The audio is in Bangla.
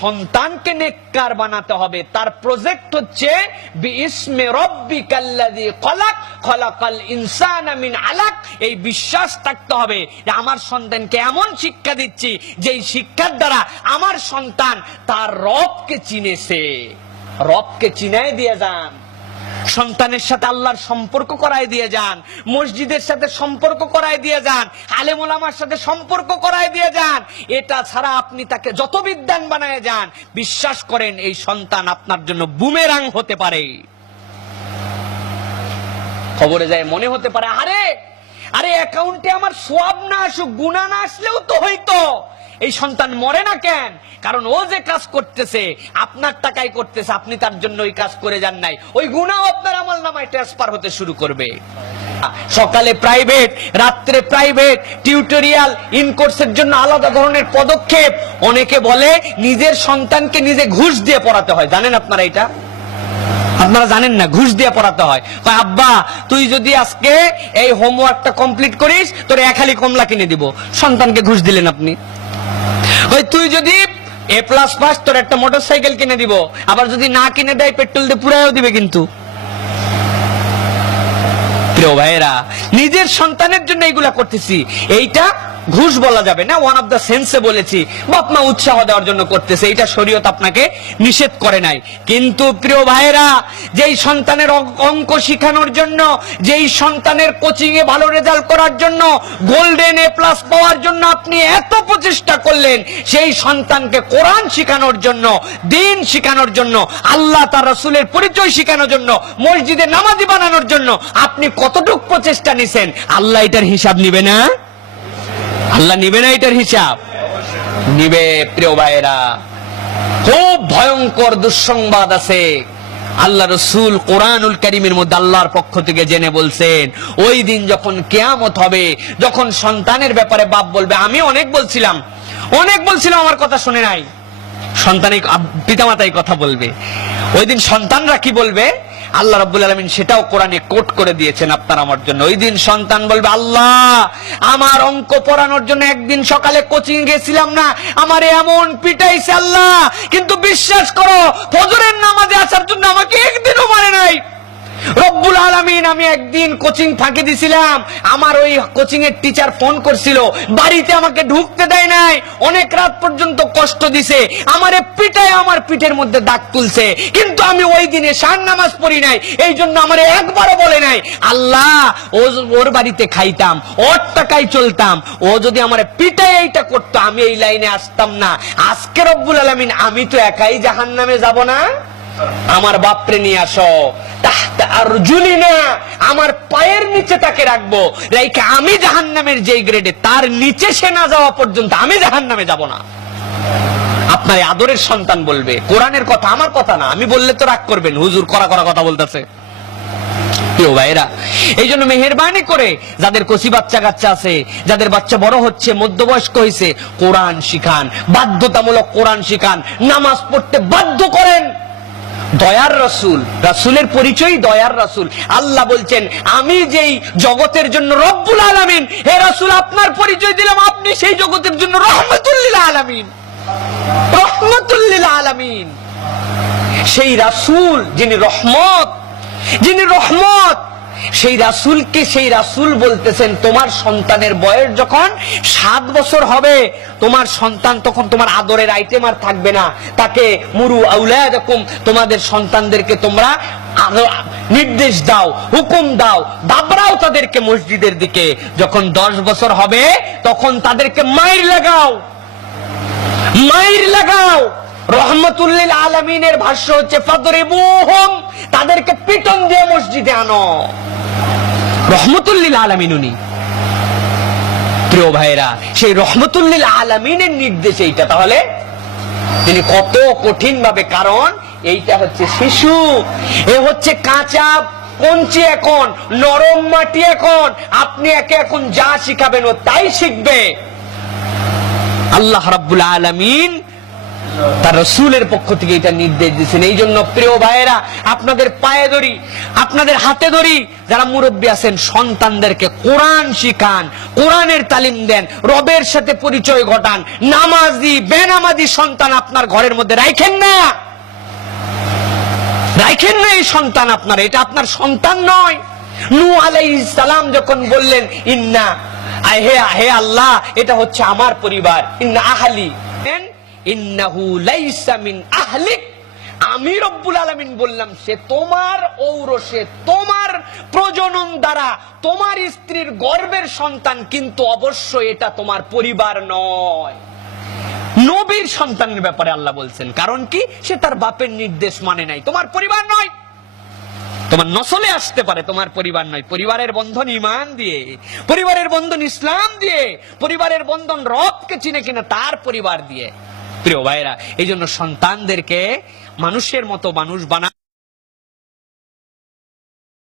সন্তানকে নেককার বানাতে হবে। তার প্রজেক্ট হচ্ছে বিইসমে রাব্বিকাল্লাযী খলাক খলাকাল ইনসানা মিন আলাক। এই বিশ্বাস থাকতে হবে যে আমার সন্তানকে এমন শিক্ষা দিচ্ছি যেই শিক্ষার দ্বারা আমার সন্তান তার রবকে চিনেছে। রবকে চিনায় দিয়ে যান, সন্তানের সাথে আল্লাহর সম্পর্ক করায় দিয়ে যান, মসজিদের সাথে সম্পর্ক করায় দিয়ে যান, আলেম ওলামার সাথে সম্পর্ক করায় দিয়ে যান। এটা ছাড়া আপনি তাকে যত বিদ্বান বানায় যান, বিশ্বাস করেন এই সন্তান আপনার জন্য বুমেরাং হতে পারে। খবরে যায় মনে হতে পারে আরে আরে অ্যাকাউন্টে আমার সওয়াব না আসুক, গুনাহ না আসলেও তো হইতো। এই সন্তান মরে না কেন? কারণ ও যে কাজ করতেছে আপনার টাকায় করতেছে, আপনি তার জন্য ওই কাজ করে যান নাই, ওই গুনাহ আপনার আমলনামায় ট্রান্সফার হতে শুরু করবে। সকালে প্রাইভেট, রাত্রে প্রাইভেট, টিউটোরিয়াল, ইন কোর্সের জন্য আলাদা ধরনের পদক্ষেপ। অনেকে বলে নিজের সন্তানকে নিজে ঘুষ দিয়ে পড়াতে হয়। জানেন আপনারা এটা? আপনারা জানেন না, ঘুষ দিয়ে পড়াতে হয়। আব্বা তুই যদি আজকে এই হোমওয়ার্কটা কমপ্লিট করিস তোর 1 হালি কমলা কিনে দিব। সন্তানকে ঘুষ দিলেন আপনি। ওই তুই যদি A+ পাস তোর একটা মোটরসাইকেল কিনে দিব। আবার যদি না কিনে দেয় পেট্রোল দিয়ে পুরাইও দিবে। কিন্তু প্রিয় ভাইয়েরা, নিজের সন্তানের জন্য এইগুলা করতেছি, এইটা ঘুষ বলা যাবে না। ওয়ান অফ দা সেন্সে বলেছি বাপ মা উৎসাহ দেওয়ার জন্য করতেছে, এটা শরীয়ত আপনাকে নিষেধ করে নাই। কিন্তু প্রিয় ভাইয়েরা, যেই সন্তানের অঙ্ক শিখানোর জন্য, যেই সন্তানের কোচিং এ ভালো রেজাল্ট করার জন্য, গোল্ডেন A+ পাওয়ার জন্য আপনি এত প্রচেষ্টা করলেন, সেই সন্তানকে কোরআন শিখানোর জন্য, দ্বীন শিখানোর জন্য, আল্লাহ তার রাসূলের পরিচয় শিখানোর জন্য, মসজিদে নামাজি বানানোর জন্য আপনি কতটুকু প্রচেষ্টা নিছেন? আল্লাহ এটার হিসাব নিবে না? আল্লাহ নিবে না এটার হিসাব? নিবে। প্রিয় ভাইয়েরা, খুব ভয়ঙ্কর দুঃসংবাদ আছে। আল্লাহ রাসূল কোরআনুল কারীমের মধ্যে আল্লাহর পক্ষ থেকে জেনে বলছেন, ওই দিন যখন কিয়ামত হবে, যখন সন্তানের ব্যাপারে বাপ বলবে আমি অনেক বলছিলাম আমার কথা শুনে নাই, সন্তানই পিতামাতাই কথা বলবে। ওই দিন সন্তানরা কি বলবে? আল্লাহ রাব্বুল আলামিন সেটাও কোরআনে কোট করে দিয়েছেন আপনার আমার জন্য। ওই দিন সন্তান বলবে, আল্লাহ আমার অঙ্ক পড়ানোর জন্য একদিন সকালে কোচিং গেছিলাম না, আমারে এমন পিটাইছে আল্লাহ, কিন্তু বিশ্বাস করো ফজরের নামাজে আসার জন্য আমাকে একদিনও মারে নাই। রব্বুল আলামিন, আমি একদিন কোচিং ফাঁকি দিছিলাম, আমার ওই কোচিং এর টিচার ফোন করছিল, বাড়িতে আমাকে ঢুকতে দেয় নাই, অনেক রাত পর্যন্ত কষ্ট দিছে, আমারে পিটায় আমার পিঠের মধ্যে দাগ তুলছে, কিন্তু আমি ওই দিনে শান নামাজ পড়ি নাই, এই জন্য আমারে একবারও বলে নাই। আল্লাহ ওর বাড়িতে খাইতাম, ওর টাকায় চলতাম, ও যদি আমারে পিটায় এইটা করতো আমি এই লাইনে আসতাম না। আজকে রব্বুল আলামিন আমি তো একাই জাহান্নামে যাব না, আমার বাপরে নিয়ে আসো, তাহতা আরজুলিনা, আমার পায়ের নিচে তাকে রাখবো, রেখে আমি জাহান্নামের যেই গ্রেডে তার নিচে সে না যাওয়া পর্যন্ত আমি জাহান্নামে যাব না। আপনার আদরের সন্তান বলবে, কোরআনের কথা, আমার কথা না। আমি বললে তো রাগ করবেন, হুজুর করা কথা বলতেছে। প্রিয় ভাইরা, এই জন্য মেহেরবানি করে যাদের কচি বাচ্চা কাচ্চা আছে, যাদের বাচ্চা বড় হচ্ছে, মধ্যবয়স্ক হয়েছে, কোরআন শিখান, বাধ্যতামূলক কোরআন শিখান, নামাজ পড়তে বাধ্য করেন। দয়ার রাসূল, রাসূলের পরিচয় দয়ার রাসূল। আল্লাহ বলছেন আমি যেই জগতের জন্য রব্বুল আলামিন, হে রাসূল আপনার পরিচয় দিলাম, আপনি সেই জগতের জন্য রহমাতুল লিল আলামিন। রহমাতুল লিল আলামিন, সেই রাসূল যিনি রহমত, সেই রাসূলকে সেই রাসূল বলতেছেন তোমার সন্তানের বয়স যখন 7 বছর হবে, তোমার সন্তান তখন তোমার আদরের আইটেম আর থাকবে না। তাকে মুরু আউলাদাকুম, তোমাদের সন্তানদেরকে তোমরা নির্দেশ দাও, হুকুম দাও, দাবড়াও তাদেরকে মসজিদের দিকে। যখন 10 বছর হবে তখন তাদেরকে মাইর লাগাও। রহমাতুল লিল আলামিনের ভাষ্য হচ্ছে ফাদরিবুহুম, তাদেরকে পিটন দিয়ে মসজিদে আনো। রহমাতুল লিল আলামিন উনি। প্রিয় ভাইরা, সেই রহমাতুল লিল আলামিনের নির্দেশ এইটা, তাহলে তিনি কত কঠিন ভাবে, কারণ এইটা হচ্ছে শিশু, এ হচ্ছে কাঁচা কঞ্চি, এখন নরম মাটি, এখন আপনি একে এখন যা শিখাবেন ও তাই শিখবে। আল্লাহ রাব্বুল আলামিন তার রাসূলের পক্ষ থেকে এটা নির্দেশ দিয়েছেন। এই জন্য প্রিয় ভাইয়েরা, আপনাদের পায়ে ধরি, আপনাদের হাতে ধরি, যারা মুরব্বী আছেন সন্তানদেরকে কোরআন শিখান, কোরআনের তালিম দেন, রবের সাথে পরিচয় ঘটান। নামাজি বেনামাজি সন্তান আপনার ঘরের মধ্যে রাখেন না, রাখেন না এই সন্তান আপনার, এটা আপনার সন্তান নয়। নূহ আলাইহিস সালাম যখন বললেন ইন্না হে আল্লাহ, এটা হচ্ছে আমার পরিবার, ইন্না আহলি ইন্নাহু লাইসা মিন আহলিক, আমি রব্বুল আলামিন বললাম সে তোমার ঔরসে, তোমার প্রজনন দ্বারা তোমার স্ত্রীর গর্ভের সন্তান, কিন্তু অবশ্যই এটা তোমার পরিবার নয়। নবীর সন্তানের ব্যাপারে আল্লাহ বলছেন, কারণ কি? সে তার বাপের নির্দেশ মানে নাই, তোমার পরিবার নয়। তোমার নসলে আসতে পারে, তোমার পরিবার নয়। পরিবারের বন্ধন ঈমান দিয়ে, পরিবারের বন্ধন ইসলাম দিয়ে, পরিবারের বন্ধন রবকে চিনে কিনা তার পরিবার দিয়ে। প্রিয় ভাইরা, এই জন্য সন্তানদেরকে মানুষের মতো মানুষ বানা